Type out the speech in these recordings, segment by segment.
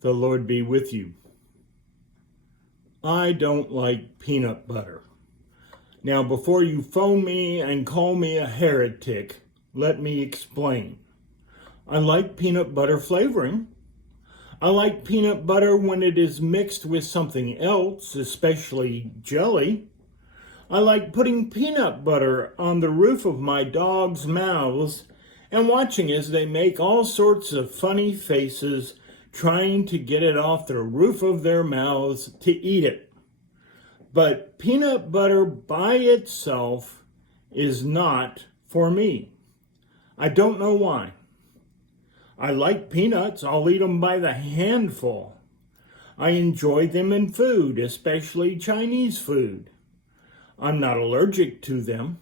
The Lord be with you. I don't like peanut butter. Now, before you phone me and call me a heretic, let me explain. I like peanut butter flavoring. I like peanut butter when it is mixed with something else, especially jelly. I like putting peanut butter on the roof of my dog's mouths and watching as they make all sorts of funny faces trying to get it off the roof of their mouths to eat it. But peanut butter by itself is not for me. I don't know why. I like peanuts. I'll eat them by the handful. I enjoy them in food, especially Chinese food. I'm not allergic to them.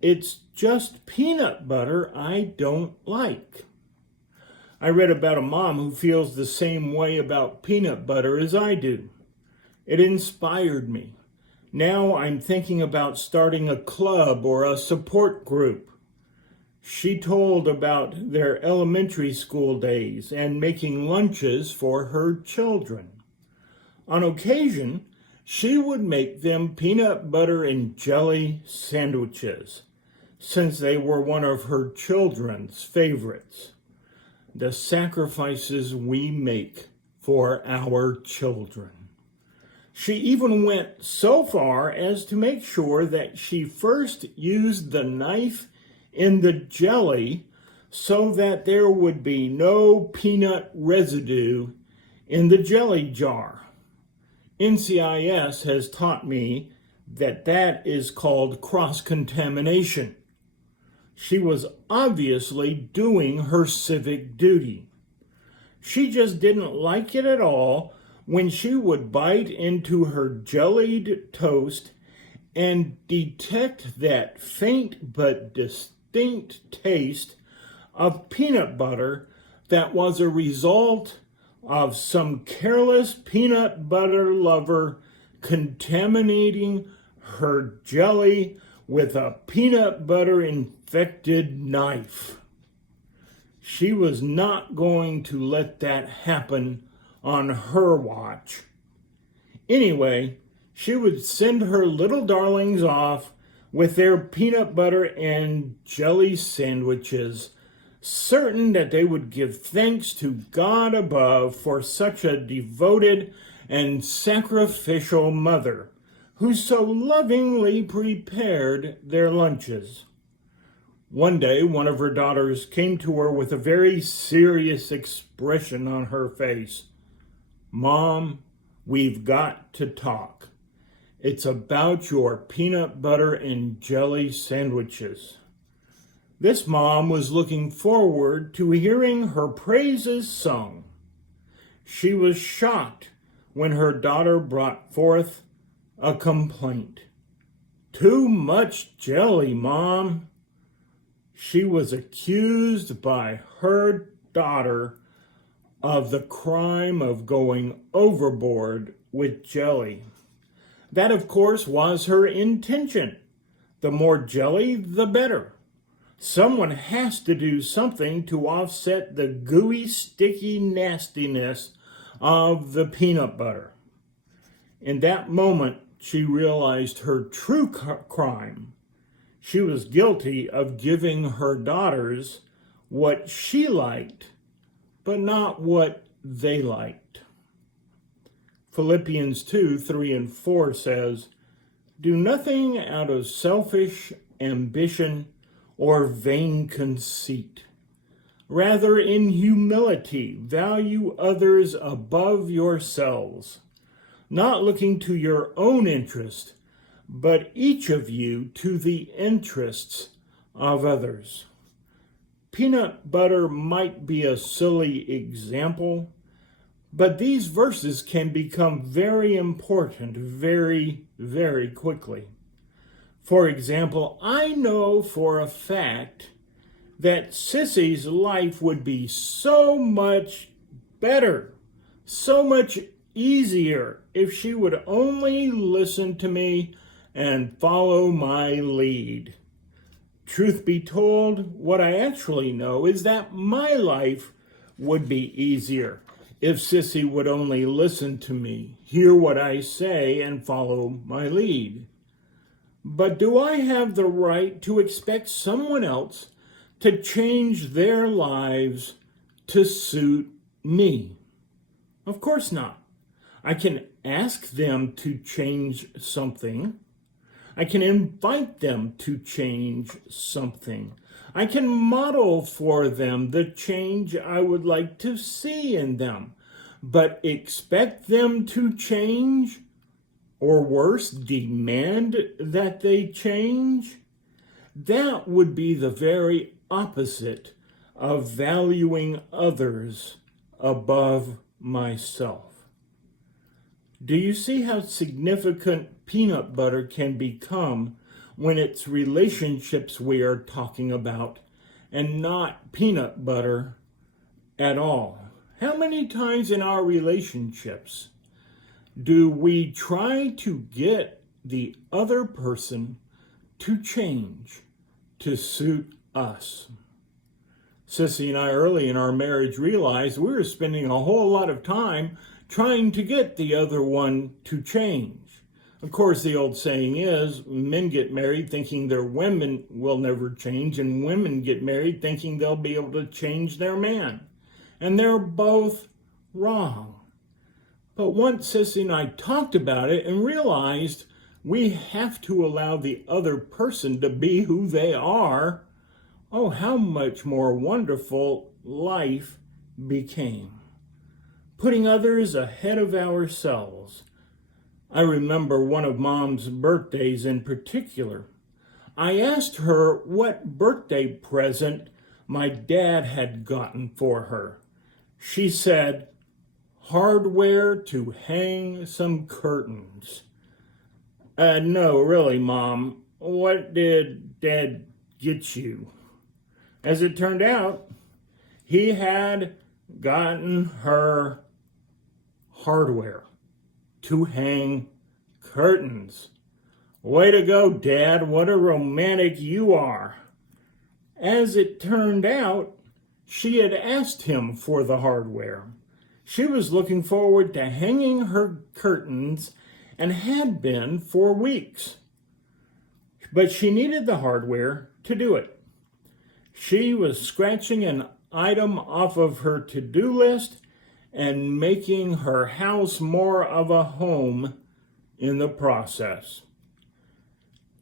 It's just peanut butter I don't like. I read about a mom who feels the same way about peanut butter as I do. It inspired me. Now I'm thinking about starting a club or a support group. She told about their elementary school days and making lunches for her children. On occasion, she would make them peanut butter and jelly sandwiches, since they were one of her children's favorites. The sacrifices we make for our children. She even went so far as to make sure that she first used the knife in the jelly so that there would be no peanut residue in the jelly jar. NCIS has taught me that is called cross-contamination. She was obviously doing her civic duty. She just didn't like it at all when she would bite into her jellied toast and detect that faint but distinct taste of peanut butter that was a result of some careless peanut butter lover contaminating her jelly with a peanut butter infected knife. She was not going to let that happen on her watch. Anyway, she would send her little darlings off with their peanut butter and jelly sandwiches, certain that they would give thanks to God above for such a devoted and sacrificial mother who so lovingly prepared their lunches. One day, one of her daughters came to her with a very serious expression on her face. "Mom, we've got to talk. It's about your peanut butter and jelly sandwiches." This mom was looking forward to hearing her praises sung. She was shocked when her daughter brought forth a complaint. "Too much jelly, Mom." She was accused by her daughter of the crime of going overboard with jelly. That, of course, was her intention. The more jelly, the better. Someone has to do something to offset the gooey, sticky nastiness of the peanut butter. In that moment, she realized her true crime. She was guilty of giving her daughters what she liked, but not what they liked. Philippians 2:3-4 says, "Do nothing out of selfish ambition or vain conceit. Rather, in humility, value others above yourselves, not looking to your own interest, but each of you to the interests of others." Peanut butter might be a silly example, but these verses can become very important very, very quickly. For example, I know for a fact that Sissy's life would be so much better, so much easier if she would only listen to me and follow my lead. Truth be told, what I actually know is that my life would be easier If Sissy would only listen to me, hear what I say, and follow my lead. But do I have the right to expect someone else to change their lives to suit me? Of course not. I can ask them to change something. I can invite them to change something. I can model for them the change I would like to see in them. But expect them to change, or worse, demand that they change? That would be the very opposite of valuing others above myself. Do you see how significant peanut butter can become when it's relationships we are talking about and not peanut butter at all? How many times in our relationships do we try to get the other person to change to suit us? Sissy and I, early in our marriage, realized we were spending a whole lot of time trying to get the other one to change. Of course, the old saying is, men get married thinking their women will never change, and women get married thinking they'll be able to change their man. And they're both wrong. But once Sissy and I talked about it and realized we have to allow the other person to be who they are, oh, how much more wonderful life became. Putting others ahead of ourselves. I remember one of Mom's birthdays in particular. I asked her what birthday present my dad had gotten for her. She said, hardware to hang some curtains. No, really, Mom. What did Dad get you? As it turned out, he had gotten her hardware to hang curtains. Way to go, Dad. What a romantic you are. As it turned out, she had asked him for the hardware. She was looking forward to hanging her curtains and had been for weeks. But she needed the hardware to do it. She was scratching an item off of her to-do list and making her house more of a home in the process.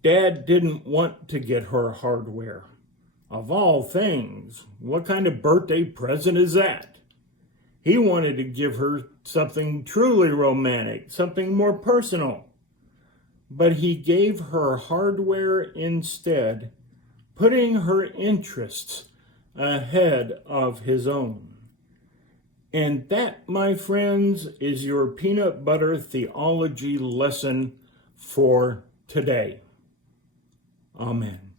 Dad didn't want to get her hardware. Of all things, what kind of birthday present is that? He wanted to give her something truly romantic, something more personal. But he gave her hardware instead, putting her interests ahead of his own. And that, my friends, is your peanut butter theology lesson for today. Amen.